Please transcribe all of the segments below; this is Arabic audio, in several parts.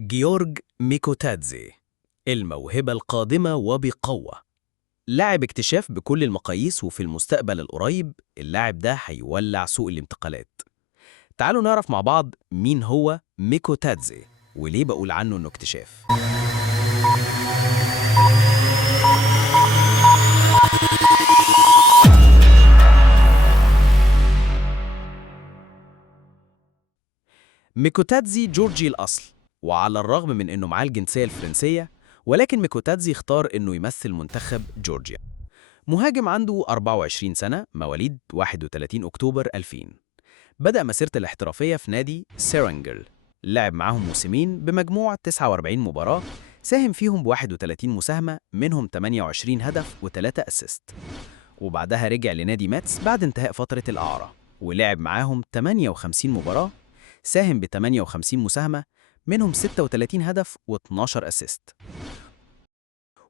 جيورج ميكوتادزي، الموهبة القادمة وبقوة. لاعب اكتشاف بكل المقاييس، وفي المستقبل القريب اللاعب ده هيولع سوق الانتقالات. تعالوا نعرف مع بعض مين هو ميكوتادزي وليه بقول عنه انه اكتشاف. ميكوتادزي جورجي الأصل، وعلى الرغم من انه معاه الجنسية الفرنسية، ولكن ميكوتادزي اختار انه يمثل منتخب جورجيا. مهاجم عنده 24 سنة، مواليد 31 أكتوبر 2000. بدأ مسيرته الاحترافية في نادي سيرانجل. لعب معاهم موسمين بمجموع 49 مباراة، ساهم فيهم ب 31 مساهمة، منهم 28 هدف و3 أسيست. وبعدها رجع لنادي ماتس بعد انتهاء فترة الإعارة، ولعب معاهم 58 مباراة، ساهم ب 58 مساهمة، منهم 36 هدف و12 أسيست.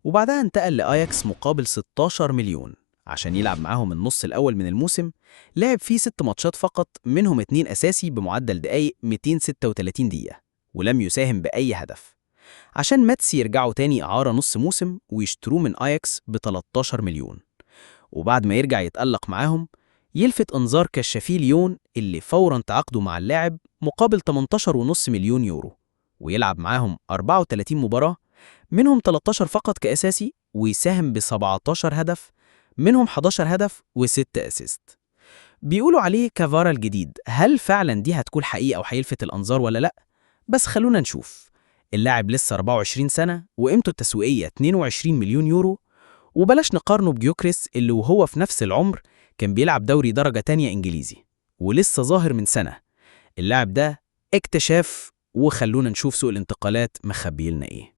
وبعدها انتقل لأياكس مقابل 16 مليون عشان يلعب معاهم النص الأول من الموسم. لعب فيه 6 ماتشات فقط، منهم 2 أساسي بمعدل دقايق 236 دقيقة، ولم يساهم بأي هدف، عشان ماتس يرجعوا تاني إعارة نص موسم ويشتروه من أياكس ب 13 مليون. وبعد ما يرجع يتألق معاهم، يلفت إنظار كشافي ليون اللي فوراً تعاقدوا مع اللاعب مقابل 18.5 مليون يورو، ويلعب معاهم 34 مباراة، منهم 13 فقط كأساسي، ويساهم ب 17 هدف، منهم 11 هدف و6 أسيست. بيقولوا عليه كافارا الجديد. هل فعلا دي هتكون حقيقة أو هيلفت الأنظار ولا لأ؟ بس خلونا نشوف. اللاعب لسه 24 سنة، وقيمته التسويقية 22 مليون يورو. وبلاش نقارنه بجيوكريس اللي وهو في نفس العمر كان بيلعب دوري درجة تانية إنجليزي ولسه ظاهر من سنة. اللاعب ده اكتشاف، وخلونا نشوف سوق الانتقالات مخبيلنا إيه.